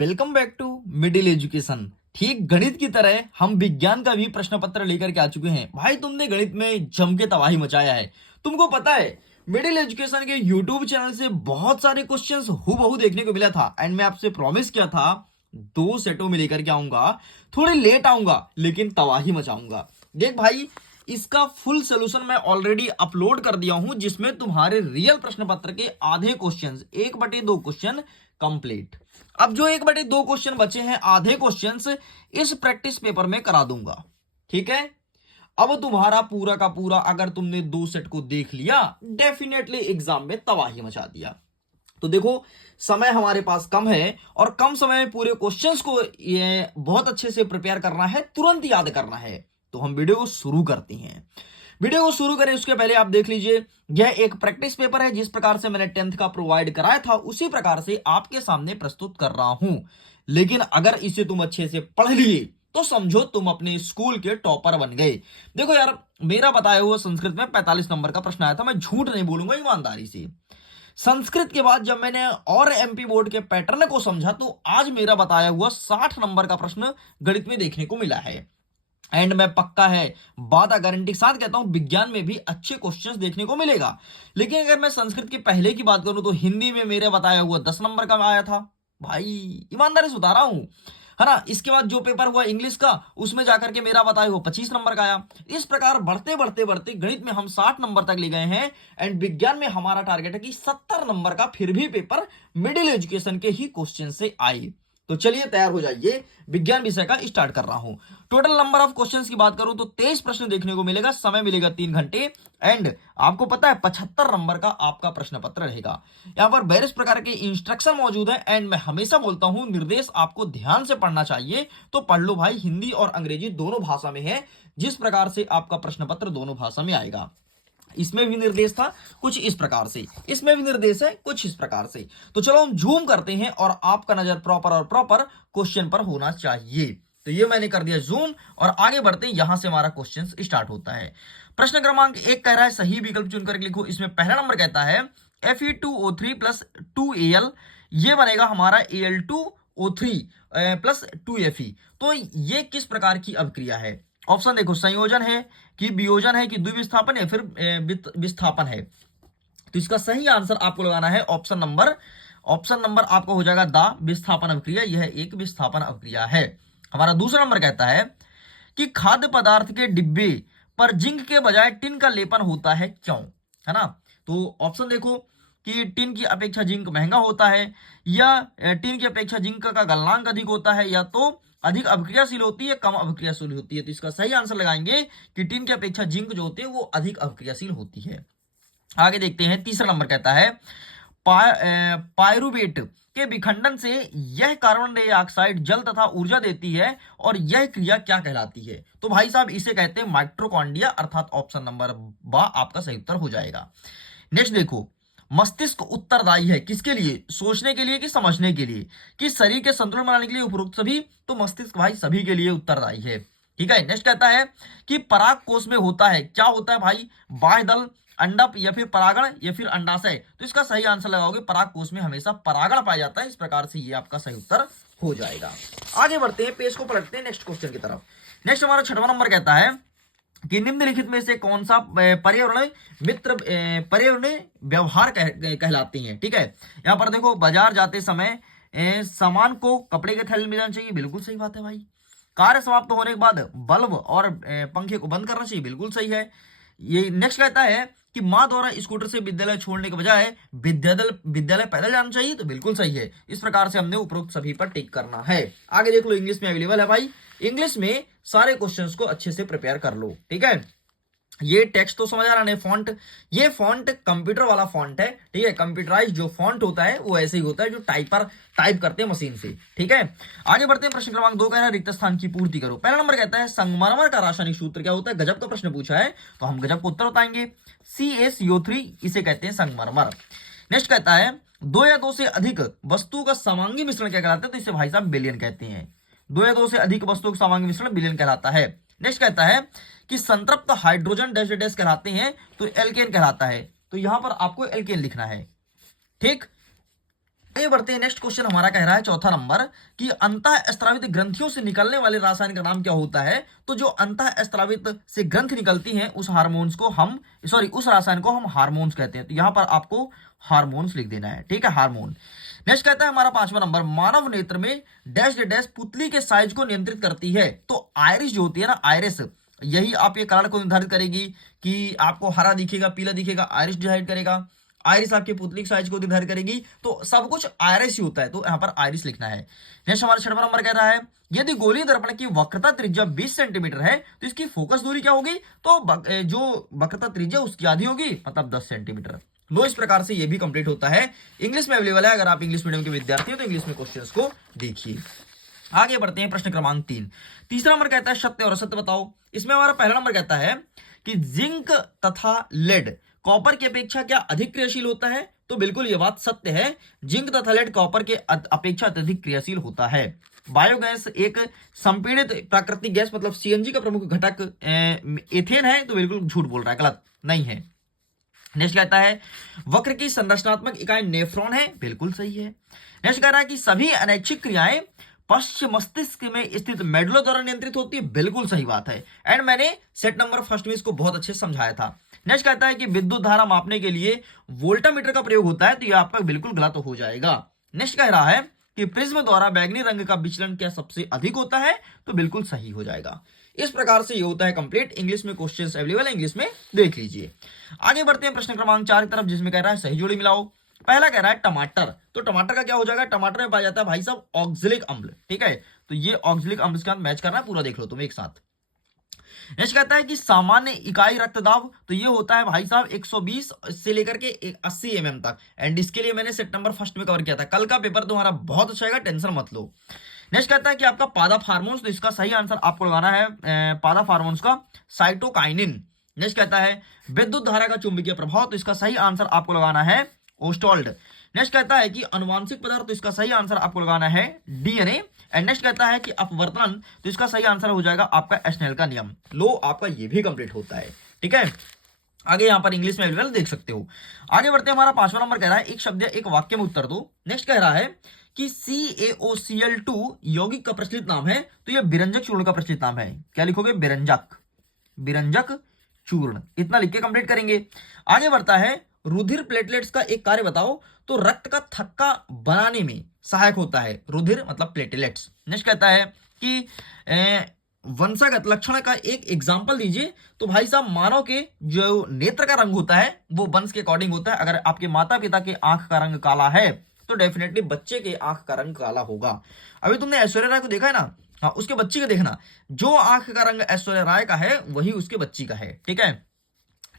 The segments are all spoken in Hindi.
Welcome back to middle education. ठीक गणित की तरह हम विज्ञान का भी प्रश्न पत्र लेकर के आ चुके हैं। भाई तुमने गणित में जम के तबाही मचाया है। तुमको पता है मिडिल एजुकेशन के यूट्यूब चैनल से बहुत सारे क्वेश्चंस हूबहू देखने को मिला था एंड मैं आपसे प्रॉमिस किया था 2 सेटों में लेकर के आऊंगा। थोड़ी लेट आऊंगा लेकिन तबाही मचाऊंगा। देख भाई, इसका फुल सोल्यूशन मैं ऑलरेडी अपलोड कर दिया हूं जिसमें तुम्हारे रियल प्रश्न पत्र के आधे क्वेश्चंस 1/2 क्वेश्चन कंप्लीट। अब जो 1/2 क्वेश्चन बचे हैं, आधे क्वेश्चंस इस प्रैक्टिस पेपर में करा दूंगा। ठीक है, अब तुम्हारा पूरा का पूरा अगर तुमने 2 सेट को देख लिया डेफिनेटली एग्जाम में तबाही मचा दिया। तो देखो, समय हमारे पास कम है और कम समय में पूरे क्वेश्चंस को ये बहुत अच्छे से प्रिपेयर करना है, तुरंत याद करना है। तो हम वीडियो को शुरू करते हैं। वीडियो को शुरू करें उसके पहले आप देख लीजिए, यह एक प्रैक्टिस पेपर है। जिस प्रकार से मैंने 10th का प्रोवाइड कराया था उसी प्रकार से आपके सामने प्रस्तुत कर रहा हूं। लेकिन अगर इसे तुम अच्छे से पढ़ लिए तो समझो तुम अपने स्कूल के टॉपर बन गए। देखो यार, मेरा बताया हुआ संस्कृत में 45 नंबर का प्रश्न आया था। मैं झूठ नहीं बोलूंगा, ईमानदारी से। संस्कृत के बाद जब मैंने और एमपी बोर्ड के पैटर्न को समझा तो आज मेरा बताया हुआ 60 नंबर का प्रश्न गणित में देखने को मिला है। एंड मैं पक्का है, बात गारंटी के साथ कहता हूं, विज्ञान में भी अच्छे क्वेश्चंस देखने को मिलेगा। लेकिन अगर मैं संस्कृत के पहले की बात करूं तो हिंदी में मेरे बताया हुआ 10 नंबर का आया था। भाई ईमानदारी से बता रहा हूं, है ना। इसके बाद जो पेपर हुआ इंग्लिश का, उसमें जाकर के मेरा बताया हुआ 25 नंबर का आया। इस प्रकार बढ़ते बढ़ते बढ़ते गणित में हम 60 नंबर तक ले गए हैं। एंड विज्ञान में हमारा टारगेट है कि 70 नंबर का फिर भी पेपर मिडिल एजुकेशन के ही क्वेश्चन से आए। तो चलिए तैयार हो जाइए, विज्ञान विषय का स्टार्ट कर रहा हूं। टोटल नंबर ऑफ क्वेश्चंस की बात करूं तो 23 प्रश्न देखने को मिलेगा। समय मिलेगा 3 घंटे। एंड आपको पता है 75 नंबर का आपका प्रश्न पत्र रहेगा। यहां पर वेरियस प्रकार के इंस्ट्रक्शन मौजूद है। एंड मैं हमेशा बोलता हूं, निर्देश आपको ध्यान से पढ़ना चाहिए। तो पढ़ लो भाई, हिंदी और अंग्रेजी दोनों भाषा में है। जिस प्रकार से आपका प्रश्न पत्र दोनों भाषा में आएगा। इसमें भी निर्देश था कुछ इस प्रकार से, इसमें भी निर्देश है कुछ इस प्रकार से। तो चलो हम जूम करते हैं और आपका नजर प्रॉपर क्वेश्चन पर होना चाहिए। तो ये मैंने कर दिया जूम और आगे बढ़ते हैं। यहां से हमारा क्वेश्चन स्टार्ट होता है। प्रश्न क्रमांक 1 कह रहा है सही विकल्प चुनकर लिखो। इसमें पहला नंबर कहता है Fe2O3 प्लस 2Al, ये बनेगा हमारा Al2O3 प्लस 2Fe। तो ये किस प्रकार की अभिक्रिया है? ऑप्शन देखो, संयोजन है कि वियोजन है कि द्विविस्थापन या फिर विस्थापन है। तो इसका सही आंसर आपको लगाना है ऑप्शन नंबर आपको हो जाएगा दा विस्थापन अभिक्रिया। यह एक विस्थापन अभिक्रिया है। हमारा दूसरा नंबर कहता है कि खाद्य पदार्थ के डिब्बे पर जिंक के बजाय टिन का लेपन होता है, क्यों? है ना। तो ऑप्शन देखो कि टिन की अपेक्षा जिंक महंगा होता है, या टिन की अपेक्षा जिंक का गलनांक अधिक होता है, या तो अधिक अभिक्रियाशील होती है, कम अभिक्रियाशील होती है। तो इसका सही आंसर लगाएंगे कि टिन की अपेक्षा जिंक जो होती है वो अधिक अभिक्रियाशील होती है। आगे देखते हैं, तीसरा नंबर कहता है पायरुवेट के विखंडन से यह कार्बन डाइऑक्साइड जल तथा ऊर्जा देती है और यह क्रिया क्या कहलाती है? तो भाई साहब इसे कहते हैं माइटोकॉन्ड्रिया, अर्थात ऑप्शन नंबर बा आपका सही उत्तर हो जाएगा। नेक्स्ट देखो, मस्तिष्क उत्तरदायी है किसके लिए? सोचने के लिए कि समझने के लिए कि शरीर के संतुलन बनाने के लिए? उपरोक्त सभी। तो मस्तिष्क भाई सभी के लिए उत्तरदायी है। ठीक है। नेक्स्ट कहता है कि पराग कोष में होता है, क्या होता है भाई? बाह्य दल, अंडप या फिर परागण या फिर अंडाशय। तो इसका सही आंसर लगाओगे, पराग कोष में हमेशा परागण पाया जाता है। इस प्रकार से ये आपका सही उत्तर हो जाएगा। आगे बढ़ते हैं, पेज को पलटते हैं नेक्स्ट क्वेश्चन की तरफ। नेक्स्ट हमारा 6वां नंबर कहता है कि निम्नलिखित में से कौन सा पर्यावरण मित्र पर्यावरण व्यवहार कहलाते हैं? ठीक है। यहां पर देखो, बाजार जाते समय सामान को कपड़े के थैले में जाना चाहिए, बिल्कुल सही बात है भाई। कार्य समाप्त होने के बाद बल्ब और पंखे को बंद करना चाहिए, बिल्कुल सही है। ये नेक्स्ट कहता है कि माँ द्वारा स्कूटर से विद्यालय छोड़ने के बजाय विद्यालय पैदल जाना चाहिए, तो बिल्कुल सही है। इस प्रकार से हमने उपरोक्त सभी पर टिक करना है। आगे देख लो, इंग्लिश में अवेलेबल है भाई। इंग्लिश में सारे क्वेश्चंस को अच्छे से प्रिपेयर कर लो। ठीक है। ये टेक्स्ट तो समझ आ रहा है। फॉन्ट, ये फॉन्ट कंप्यूटर वाला फॉन्ट है। ठीक है। कंप्यूटराइज जो फॉन्ट होता है वो ऐसे ही होता है जो टाइपर टाइप करते हैं मशीन से। ठीक है। आगे बढ़ते हैं, प्रश्न क्रमांक 2 कह रहा है रिक्त स्थान की पूर्ति करो। पहला नंबर कहता है संगमरमर का रासायनिक सूत्र क्या होता है? गजब का प्रश्न पूछा है तो हम गजब को उत्तर बताएंगे। CaCO3, इसे कहते हैं संगमरमर। नेक्स्ट कहता है 2 या 2 से अधिक वस्तु का समांगी मिश्रण क्या कहलाता है? तो इसे भाई साहब विलयन कहते हैं। 2 या 2 से अधिक वस्तुओं का समांगी मिश्रण विलयन कहलाता है। नेक्स्ट कहता है कि संतृप्त हाइड्रोजन डैश डैश कहलाते हैं, तो एल्केन कहलाता है। तो यहां पर आपको एल्केन लिखना है। ठीक। आगे बढ़ते हैं। नेक्स्ट क्वेश्चन हमारा कह रहा है चौथा नंबर कि अंतः स्त्रावित ग्रंथियों से निकलने वाले रासायन का नाम क्या होता है। तो जो अंतः स्त्रावित से ग्रंथ निकलती हैं उस हार्मोन्स को हम उस रासायन को हम हार्मोन्स कहते हैं। तो यहां पर आपको हार्मोन्स लिख देना है, ठीक है, हार्मोन। नेक्स्ट कहता है हमारा पांचवा नंबर, मानव नेत्र में डैश डैश पुतली के साइज को नियंत्रित करती है। तो आयरिस जो होती है ना, आयरिस, यही आप ये कलर को निर्धारित करेगी कि आपको हरा दिखेगा, पीला दिखेगा, आयरिस डिसाइड करेगा। आयरिस आपकी पुतली साइज को निर्धारित करेगी। तो सब कुछ आयरिस ही होता है, तो यहां पर आयरिस लिखना है। नेक्स्ट हमारा छठवां नंबर कह रहा है यदि गोलीय दर्पण की वक्रता त्रिज्या 20 सेंटीमीटर है तो इसकी फोकस दूरी क्या होगी। तो जो वक्रता त्रिज्या उसकी आधी होगी, मतलब 10 सेंटीमीटर। लो, इस प्रकार से ये भी कंप्लीट होता है। इंग्लिश में अवेलेबल है, अगर आप इंग्लिश मीडियम के विद्यार्थी हो तो इंग्लिश में क्वेश्चंस को देखिए। आगे बढ़ते हैं प्रश्न क्रमांक 3। तीसरा नंबर कहता है सत्य और असत्य बताओ। इसमें हमारा पहला नंबर कहता है कि जिंक तथा लेड कॉपर की अपेक्षा क्या अधिक क्रियाशील होता है। तो बिल्कुल ये बात सत्य है, जिंक तथा लेड कॉपर के अपेक्षा अत्यधिक क्रियाशील होता है। बायोगैस एक संपीड़ित प्राकृतिक गैस मतलब सीएनजी का प्रमुख घटक एथेन है। तो बिल्कुल झूठ बोल रहा है, गलत नहीं है। नेक्स्ट कहता है वक्र की संरचनात्मक इकाई नेफ्रॉन है, बिल्कुल सही है। नेक्स्ट कह रहा है कि सभी अनैच्छिक क्रियाएं पश्चिम मस्तिष्क में स्थित मेडुला द्वारा नियंत्रित होती है, बिल्कुल सही बात है। एंड मैंने सेट नंबर फर्स्ट में इसको बहुत अच्छे से समझाया था। नेक्स्ट कहता है कि विद्युत धारा मापने के लिए वोल्टामीटर का प्रयोग होता है। तो यह आपका बिल्कुल गलत हो जाएगा। नेक्स्ट कह रहा है कि प्रिज्म द्वारा बैगनी रंग का विचलन क्या सबसे अधिक होता है। तो बिल्कुल सही हो जाएगा। इस प्रकार से ये होता है कंप्लीट। इंग्लिश में क्वेश्चंस अवेलेबल है, इंग्लिश में देख लीजिए। आगे बढ़ते हैं प्रश्न क्रमांक 4 की तरफ, जिसमें कह रहा है सही जोड़ी मिलाओ। पहला कह रहा है टमाटर। तो टमाटर का क्या हो जाएगा, टमाटर में पाया जाता है भाई साहब ऑक्जेलिक अम्ल, ठीक है। तो ये ऑक्जेलिक अम्ल के साथ मैच करना है, पूरा देख लो तुम एक साथ। नेक्स्ट कहता है कि सामान्य इकाई रक्तदाब। तो ये होता है भाई साहब 120 से लेकर के 80 mm तक। एंड इसके लिए मैंने सेट नंबर फर्स्ट में कवर किया था। कल का पेपर तुम्हारा बहुत अच्छा आएगा, टेंशन मत लो। नेक्स्ट कहता है कि आपका पादप हार्मोन्स। तो इसका सही आंसर आपको लगाना है पादप हार्मोन्स का साइटोकाइनिन। नेक्स्ट कहता है विद्युत धारा का चुंबकीय प्रभाव। तो इसका सही आंसर आपको लगाना है ओस्टोल्ड। नेक्स्ट कहता है कि अनुवांशिक पदार्थ। तो इसका सही आंसर आपको लगाना है डीएनए। एंड नेक्स्ट कहता है कि अपवर्तन। तो इसका सही आंसर हो जाएगा आपका एस्नेल का नियम। लो, आपका ये भी कंप्लीट होता है, ठीक है। आगे यहां पर इंग्लिश में अवेलेबल देख सकते हो। आगे बढ़ते हैं, हमारा पांचवा नंबर कह रहा है एक शब्द या एक वाक्य में उत्तर दो। नेक्स्ट कह रहा है कि CaOCl2 यौगिक का प्रचलित नाम है। तो यह बिरंजक चूर्ण का प्रचलित नाम है। क्या लिखोगे, बिरंजक, बिरंजक चूर्ण, इतना लिख के कंप्लीट करेंगे। आगे बढ़ता है रुधिर प्लेटलेट्स का एक कार्य बताओ। तो रक्त का थक्का बनाने में सहायक होता है रुधिर मतलब प्लेटलेट्स। नेक्स्ट कहता है कि वंशागत लक्षण का एक एग्जाम्पल दीजिए। तो भाई साहब मानव के जो नेत्र का रंग होता है वो वंश के अकॉर्डिंग होता है। अगर आपके माता पिता के आंख का रंग काला है तो डेफिनेटली बच्चे के आंख का रंग काला होगा। अभी तुमने ऐश्वर्या राय को देखा है ना, हाँ, उसके बच्ची का देखना, जो आंख का रंग ऐश्वर्या राय का है वही उसके बच्ची का है, ठीक है।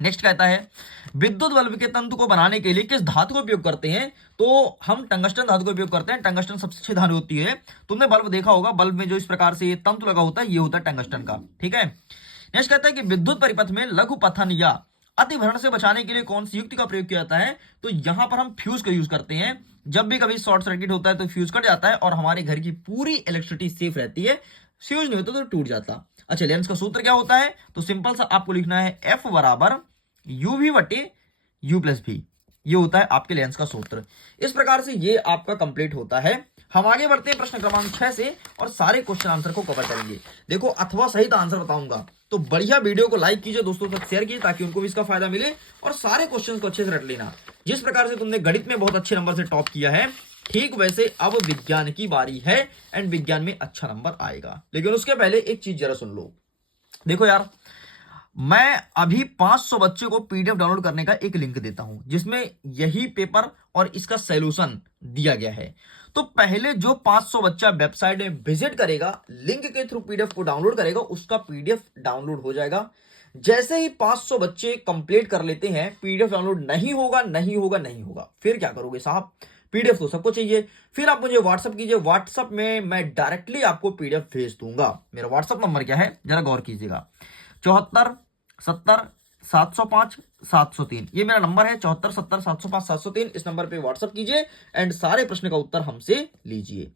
नेक्स्ट कहता है विद्युत बल्ब के तंतु को बनाने के लिए किस धातु का उपयोग करते हैं। तो हम टंगस्टन धातु का उपयोग करते हैं। टंगस्टन सबसे अच्छी धातु होती है। तुमने बल्ब देखा होगा, बल्ब में जो इस प्रकार से तंतु लगा होता है ये होता है टंगस्टन का, ठीक है। नेक्स्ट कहता है कि विद्युत परिपथ में लघु पथन या अतिभरण से बचाने के लिए कौन सी युक्ति का प्रयोग किया जाता है। तो यहां पर हम फ्यूज का यूज करते हैं। जब भी कभी शॉर्ट सर्किट होता है तो फ्यूज कट जाता है और हमारे घर की पूरी इलेक्ट्रिसिटी सेफ रहती है। फ्यूज नहीं होता तो टूट जाता। अच्छा, लेंस का सूत्र क्या होता है। तो सिंपल सा आपको लिखना है एफ बराबर यू वी बटे यू प्लस भी। ये होता है आपके लेंस का सूत्र। इस प्रकार से ये आपका कंप्लीट होता है। हम आगे बढ़ते हैं प्रश्न क्रमांक 6 से और सारे क्वेश्चन आंसर को कवर करेंगे। देखो अथवा सहित आंसर बताऊंगा, तो बढ़िया वीडियो को लाइक कीजिए, दोस्तों के साथ शेयर कीजिए ताकि उनको भी इसका फायदा मिले और सारे क्वेश्चन को अच्छे से रट लेना। जिस प्रकार से तुमने गणित में बहुत अच्छे नंबर से टॉप किया है, ठीक वैसे अब विज्ञान की बारी है एंड विज्ञान में अच्छा नंबर आएगा। लेकिन उसके पहले एक चीज जरा सुन लो। देखो यार, मैं अभी 500 बच्चों को पीडीएफ डाउनलोड करने का एक लिंक देता हूं जिसमें यही पेपर और इसका सॉल्यूशन दिया गया है। तो पहले जो 500 बच्चा वेबसाइट में विजिट करेगा, लिंक के थ्रू पीडीएफ को डाउनलोड करेगा, उसका पीडीएफ डाउनलोड हो जाएगा। जैसे ही 500 बच्चे कंप्लीट कर लेते हैं, पीडीएफ डाउनलोड नहीं होगा, नहीं होगा, नहीं होगा, फिर क्या करोगे साहब, पीडीएफ तो सबको चाहिए। फिर आप मुझे व्हाट्सअप कीजिए, व्हाट्सअप में मैं डायरेक्टली आपको पीडीएफ भेज दूंगा। मेरा व्हाट्सअप नंबर क्या है जरा गौर कीजिएगा, 74 70 705 703, ये मेरा नंबर है 74 70 705 703। इस नंबर पे व्हाट्सअप कीजिए एंड सारे प्रश्न का उत्तर हमसे लीजिए।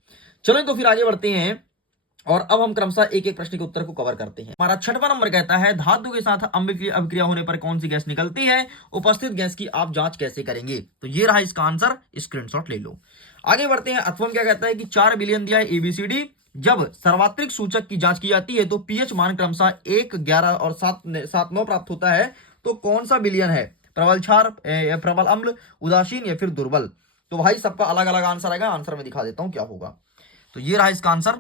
चलो तो फिर आगे बढ़ते हैं और अब हम क्रमशः एक एक प्रश्न के उत्तर को कवर करते हैं। हमारा छठवां नंबर कहता है धातु के साथ अम्लीय अभिक्रिया होने पर कौन सी गैस निकलती है, उपस्थित गैस की आप जांच कैसे करेंगे। तो ये रहा इसका आंसर, स्क्रीनशॉट ले लो। आगे बढ़ते हैं। अथवा क्या कहता है कि 4 बिलियन दिया है एबीसीडी, जब सर्वात्रिक सूचक की जांच की जाती है तो पीएच मान क्रमशः 1, 11 और 7, 9 प्राप्त होता है, तो कौन सा बिलियन है? प्रबल क्षार, प्रबल अम्ल, उदासीन या फिर दुर्बल? तो भाई सबका अलग अलग आंसर आएगा, आंसर में दिखा देता हूं क्या होगा। तो ये रहा इसका आंसर,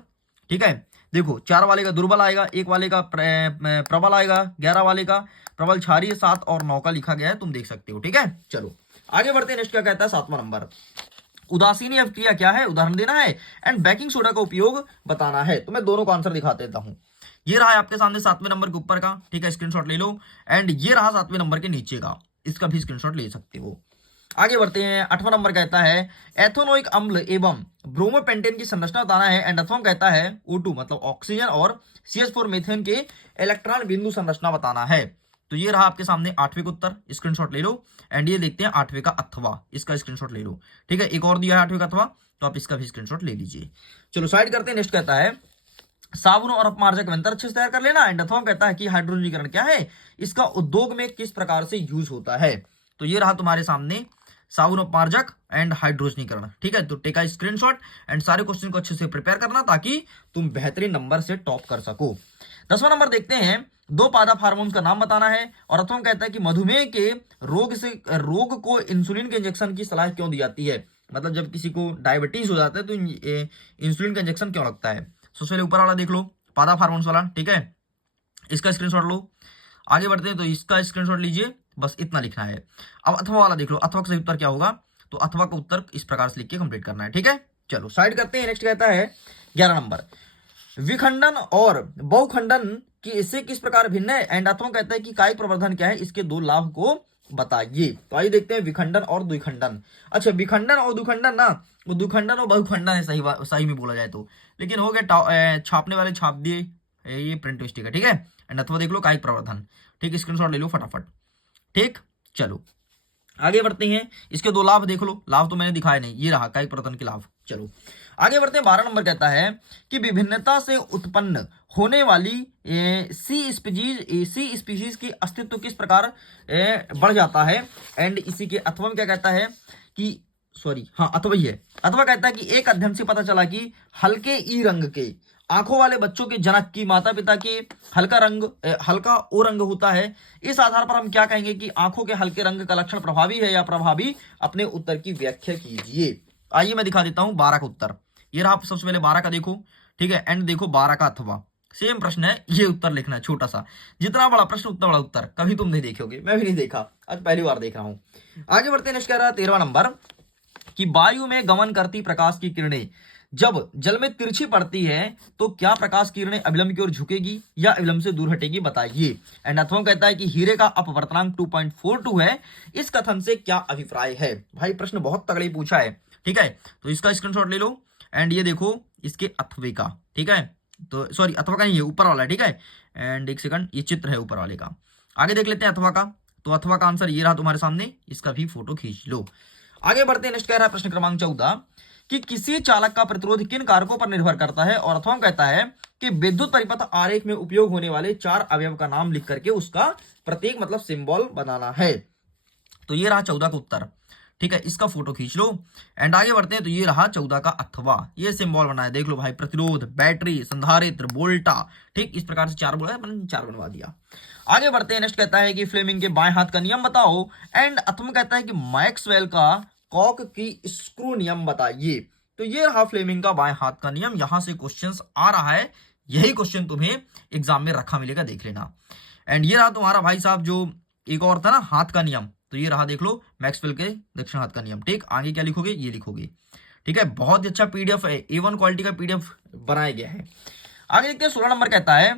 ठीक है। देखो 4 वाले का दुर्बल आएगा, 1 वाले का प्रबल आएगा, 11 वाले का प्रबल क्षारीय, 7 और 9 का लिखा गया है, तुम देख सकते हो, ठीक है। चलो आगे बढ़ते हैं। नेक्स्ट क्या कहता है 7वां नंबर, उदासीनी अभिक्रिया क्या है? उदाहरण देना है एंड बेकिंग सोडा का उपयोग बताना है। तो मैं दोनों का आंसर दिखा देता हूं। ये रहा है आपके सामने 7वें नंबर के ऊपर का, ठीक है, स्क्रीनशॉट ले लो। एंड ये रहा 7वें नंबर के नीचे का, इसका भी स्क्रीनशॉट ले सकते हो। आगे बढ़ते हैं। 8वां नंबर कहता है एथेनोइक अम्ल एवं ब्रोमोपेंटेन की संरचना बताना है। एंड 8वां कहता है O2 मतलब ऑक्सीजन और CH4 मीथेन के इलेक्ट्रॉन बिंदु संरचना बताना है। तो ये रहा आपके सामने 8वें का उत्तर, स्क्रीनशॉट ले लो। एंड ये देखते हैं 8वें का अथवा, इसका स्क्रीनशॉट ले लो, ठीक है। एक और दिया है 8वें का अथवा, तो आप इसका भी स्क्रीनशॉट ले लीजिए। चलो साइड करते हैं। नेक्स्ट कहता है साबुन और अपमार्जक व्यंतर अच्छे से तैयार कर लेना। एंड अथवा कहता है कि हाइड्रोजनीकरण क्या है? इसका उद्योग में किस प्रकार से यूज होता है? तो ये रहा तुम्हारे सामने साबुन अपमार्जक एंड हाइड्रोजनीकरण, ठीक है। तो टेक आ स्क्रीनशॉट एंड सारे क्वेश्चन को अच्छे से प्रिपेयर करना ताकि तुम बेहतरीन नंबर से टॉप कर सको। 10वां नंबर देखते हैं, 2 पादप हार्मोन का नाम बताना है। और अथवा कहता है कि मधुमेह के रोग को इंसुलिन के इंजेक्शन की सलाह क्यों दी जाती है? मतलब जब किसी को डायबिटीज हो जाता है तो इंसुलिन का इंजेक्शन क्यों लगता है? सबसे पहले ऊपर वाला देख लो, पादप हार्मोन्स वाला, ठीक है, इसका स्क्रीनशॉट लो। आगे बढ़ते हैं, तो इसका स्क्रीनशॉट लीजिए, बस इतना लिखना है। अब अथवा वाला देख लो, अथवा का सही उत्तर क्या होगा? तो अथवा का उत्तर इस प्रकार से लिख के कंप्लीट करना है, ठीक है। चलो साइड करते हैं। नेक्स्ट कहता है 11 नंबर, विखंडन और बहुखंडन की इससे किस प्रकार भिन्न है? एंड अथवा कहता है कि कायिक प्रवर्धन क्या है? इसके 2 लाभ को बताइए। तो आइए देखते हैं विखंडन और द्विखंडन। अच्छा, विखंडन और द्विखंडन ना, वो द्विखंडन और बहुखंडन है, सही में बोला जाए तो। लेकिन हो गया छापने वाले छाप दिए, ये प्रिंट मिस्टेक है, ठीक है। एंड अथवा देख लो कायिक प्रवर्धन, ठीक, स्क्रीनशॉट ले लो फटाफट, ठीक। चलो आगे बढ़ते हैं। इसके 2 लाभ देख लो, लाभ तो मैंने दिखाया नहीं, ये रहा कायिक प्रवर्धन के लाभ। चलो आगे बढ़ते हैं। 12 नंबर कहता है कि विभिन्नता से उत्पन्न होने वाली सी स्पीशीज की अस्तित्व किस प्रकार बढ़ जाता है? एंड इसी के अथवा में क्या कहता है कि अथवा ही है। अथवा कहता है कि एक अध्ययन से पता चला कि हल्के ई रंग के आंखों वाले बच्चों के जनक की माता पिता के हल्का ओ रंग होता है। इस आधार पर हम क्या कहेंगे कि आंखों के हल्के रंग का लक्षण प्रभावी है या प्रभावी? अपने उत्तर की व्याख्या कीजिए। आइए मैं दिखा देता हूं 12 का उत्तर। ये रहा सबसे पहले 12 का देखो, ठीक है। एंड देखो 12 का अथवा, सेम प्रश्न है, ये उत्तर लिखना है छोटा सा। जितना बड़ा प्रश्न उतना बड़ा उत्तर, कभी तुम नहीं देखोगे, मैं भी नहीं देखा, आज पहली बार देख रहा हूं। आगे बढ़ते हैं। नेक्स्ट कह रहा है 13वां नंबर कि वायु में गमन करती प्रकाश की किरणें जब जल में तिरछी पड़ती है तो क्या प्रकाश किरणें अभिलंब की ओर झुकेगी या अभिलंब से दूर हटेगी? बताइए। एंड अथवा कहता है कि हीरे का अपवर्तनांक 2.42 है। इस कथन से क्या अभिप्राय है? भाई प्रश्न बहुत तगड़ी पूछा है, ठीक है। तो इसका स्क्रीनशॉट ले लो। एंड ये देखो इसके अथवे का, ठीक है। तो सॉरी, अथवा का नहीं है, ऊपर वाला, ठीक है। एंड एक सेकंड, ये चित्र है ऊपर वाले का। आगे देख लेते हैं अथवा का। तो अथवा का आंसर ये रहा तुम्हारे सामने, इसका भी फोटो खींच लो। आगे बढ़ते हैं। नेक्स्ट कह रहा है प्रश्न क्रमांक 14 कि किसी चालक का प्रतिरोध किन कारकों पर निर्भर करता है? और अथवा कहता है कि विद्युत परिपथ आरेख में उपयोग होने वाले 4 अवयव का नाम लिख करके उसका प्रतीक मतलब सिंबल बनाना है। तो ये रहा 14 का उत्तर, ठीक है, इसका फोटो खींच लो। एंड आगे बढ़ते हैं। तो ये रहा 14 का अथवा, ये सिंबल बना है, देख लो भाई, प्रतिरोध, बैटरी, संधारित्र, वोल्टा, ठीक, इस प्रकार से 4 बोला, मैंने 4 बनवा दिया। आगे बढ़ते हैं। नेक्स्ट कहता है कि फ्लेमिंग के बाएं हाथ का नियम बताओ। एंड अथवा कहता है कि मैक्सवेल का कॉक की स्क्रू नियम बताइए। तो ये रहा फ्लेमिंग का बाएं हाथ का नियम, यहां से क्वेश्चंस आ रहा है, यही क्वेश्चन तुम्हें एग्जाम में रखा मिलेगा, देख लेना। एंड ये रहा तुम्हारा भाई साहब जो एक और था ना हाथ का नियम, तो ये रहा देख लो मैक्सवेल के दक्षिण हाथ का नियम, ठीक। आगे क्या लिखोगे? ये लिखोगे, ठीक है। बहुत ही अच्छा पीडीएफ है, A1 क्वालिटी का पीडीएफ बनाया गया है। आगे देखते हैं। 16 नंबर कहता है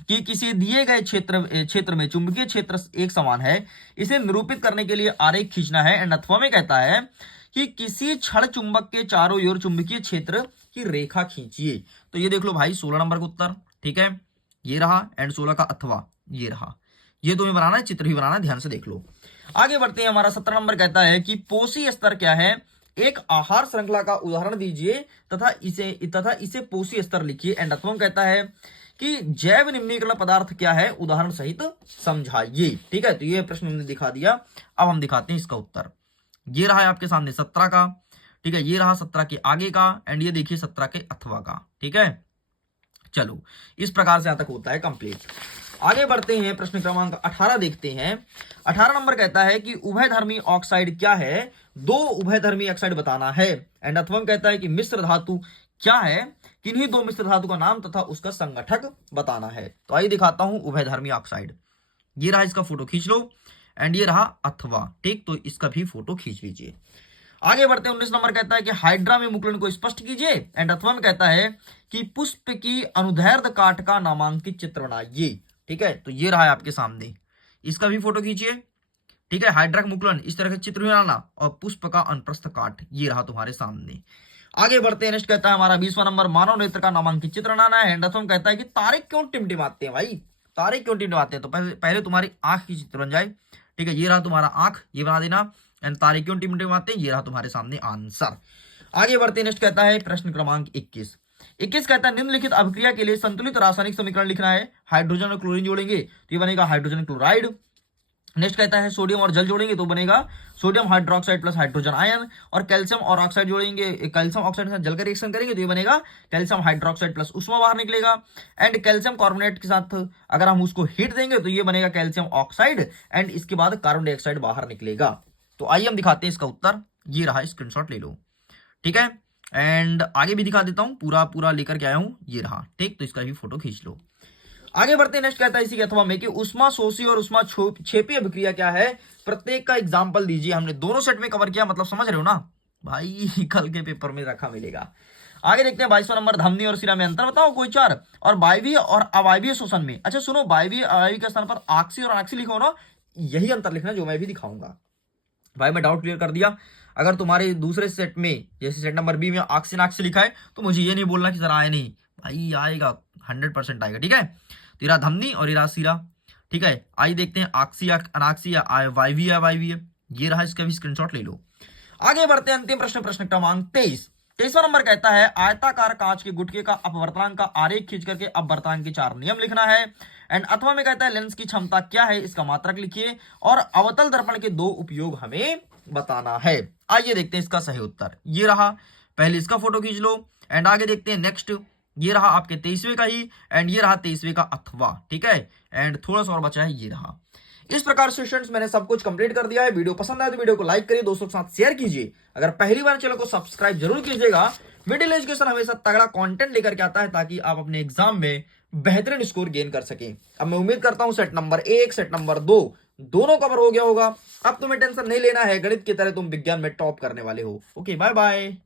कि किसी दिए गए क्षेत्र में चुंबकीय क्षेत्र एक समान है, इसे निरूपित करने के लिए आरेख खींचना है। एंड अथवा में कहता है कि किसी क्षण चुंबक के चारों ओर चुंबकीय क्षेत्र की रेखा खींचिए। तो ये देख लो भाई 16 नंबर का उत्तर, ठीक है, ये रहा। एंड 16 का अथवा ये रहा, ये तुम्हें बनाना है, चित्र ही बनाना है, ध्यान से देख लो। आगे बढ़ते हैं। हमारा 17 नंबर कहता है कि पोषी स्तर क्या है? एक आहार श्रृंखला का उदाहरण दीजिए तथा इसे पोषी स्तर लिखिए। एंड अथवा कहता है कि जैव निम्नीकरण पदार्थ क्या है? उदाहरण सहित समझाइए, ठीक है। तो ये प्रश्न हमने दिखा दिया, अब हम दिखाते हैं इसका उत्तर। ये रहा है आपके सामने 17 का, ठीक है, ये रहा 17 के आगे का एंड ये देखिए 17 के अथवा का। ठीक है, चलो इस प्रकार से यहां तक होता है कंप्लीट। आगे बढ़ते हैं, प्रश्न क्रमांक 18 देखते हैं। 18 नंबर कहता है कि उभयधर्मी ऑक्साइड क्या है, दो उभयधर्मी ऑक्साइड बताना है। एंड अथवा कहता है कि मिश्र धातु क्या है, किन्हीं दो मिश्र धातु का नाम तथा उसका संगठक बताना है। तो आइए दिखाता हूं उभयधर्मी ऑक्साइड। ये रहा, इसका फोटो खींच लो एंड ये रहा अथवा। ठीक, तो इसका भी फोटो खींच लीजिए। आगे बढ़ते हैं, 19 नंबर कहता है कि हाइड्रा में मुकुलन को स्पष्ट कीजिए। एंड अथवा में कहता है कि पुष्प की अनुदैर्ध्य काट का नामांकित चित्र बनाइए। ठीक है, तो ये रहा है आपके सामने, इसका भी फोटो खींचिए। ठीक है, हाइड्रा का मुकुलन इस तरह के चित्र बनाना और पुष्प का अनुप्रस्थ काट ये रहा तुम्हारे सामने। आगे बढ़ते हैं, नेक्स्ट कहता है हमारा 20वां नंबर, मानव नेत्र का नामांकित चित्र बनाना है। एंड अथवा कहता है कि तारे क्यों टिमटिमाते हैं भाई, तारे क्यों टिमटिमाते हैं, तो पहले तुम्हारी आंख की चित्र बन जाए। ठीक है, ये रहा तुम्हारा आंख, ये बना देना। एंड तारे क्यों टिमटिमाते हैं, ये रहा तुम्हारे सामने आंसर। आगे बढ़ते हैं, नेक्स्ट कहता है प्रश्न क्रमांक 21। 21 कहता है निम्नलिखित अभिक्रिया के लिए संतुलित रासायनिक समीकरण लिखना है। हाइड्रोजन और क्लोरीन जोड़ेंगे तो ये बनेगा हाइड्रोजन क्लोराइड। नेक्स्ट कहता है सोडियम और जल जोड़ेंगे तो बनेगा sodium hydroxide plus hydrogen ion. और कैल्शियम और ऑक्साइड जोड़ेंगे, कैल्शियम ऑक्साइड के साथ जल का रिएक्शन करेंगे तो ये बनेगा कैल्शियम हाइड्रोक्साइड प्लस उष्मा बाहर निकलेगा। एंड कैल्शियम कार्बोनेट के साथ अगर हम उसको हीट देंगे तो ये बनेगा कैल्शियम ऑक्साइड एंड इसके बाद कार्बन डाइऑक्साइड बाहर निकलेगा। तो आइए हम दिखाते हैं इसका उत्तर, ये रहा, स्क्रीनशॉट ले लो। ठीक है, एंड आगे भी दिखा देता हूं, पूरा पूरा लेकर के आया हूं, ये रहा। ठीक, तो इसका भी फोटो खींच लो। आगे बढ़ते हैं, नेक्स्ट कहता है इसी के अथवा में कि उष्मा शोषी और उष्मा छेपी अभिक्रिया क्या है, प्रत्येक का एग्जाम्पल दीजिए। हमने दोनों सेट में कवर किया, मतलब समझ रहे हो ना भाई, कल के पेपर में रखा मिलेगा। आगे देखते हैं 22वां नंबर, धमनी और शिरा में अंतर बताओ कोई चार। और वायवीय और अवायवीय शोषण में, अच्छा सुनो, वायवीय अवायवीय के स्थान पर आक्सी और अनाक्सी लिखो ना, यही अंतर लिखना जो मैं भी दिखाऊंगा। भाई मैं डाउट क्लियर कर दिया। अगर तुम्हारे दूसरे सेट में जैसे सेट नंबर बी में आक्सी अनाक्सी लिखा है तो मुझे ये नहीं बोलना कि सर आया नहीं, भाई आएगा, 100% आएगा। ठीक है, तो ये रहा धमनी और ये रहा शिरा। ठीक है, आइए देखते हैं आक्सी या अनाक्सी या वायवीय या वायवीय, ये रहा, इसका भी स्क्रीनशॉट ले लो। आगे बढ़ते हैं अंतिम प्रश्न, प्रश्न क्रमांक 23। 23वां नंबर कहता है आयताकार कांच के गुटके का अपवर्तनांक का आरेख खींच करके अपवर्तनांक के 4 नियम लिखना है। एंड अथवा में कहता है लेंस की क्षमता क्या है, इसका मात्रक लिखिए। और अवतल दर्पण के 2 उपयोग हमें बताना है। आइए देखते हैं इसका सही उत्तर, ये रहा, पहले इसका फोटो खींच लो। एंड आगे देखते हैं नेक्स्ट, ये रहा आपके 23वें का ही, एंड ये रहा 23वें का अथवा। ठीक है, एंड थोड़ा सा और बचा है, ये रहा। इस प्रकार से स्टूडेंट्स मैंने सब कुछ कंप्लीट कर दिया है। वीडियो पसंद आए तो वीडियो को लाइक करिए, दोस्तों के साथ शेयर कीजिए। अगर पहली बार चैनल को सब्सक्राइब जरूर कीजिएगा। मिडिल एजुकेशन हमेशा तगड़ा कंटेंट लेकर के आता है ताकि आप अपने एग्जाम में बेहतरीन स्कोर गेन कर सकें। अब मैं उम्मीद करता हूं सेट नंबर 1 सेट नंबर 2 दोनों कवर हो गया होगा। अब तुम्हें टेंशन नहीं लेना है, गणित की तरह तुम विज्ञान में टॉप करने वाले हो। Okay, bye bye.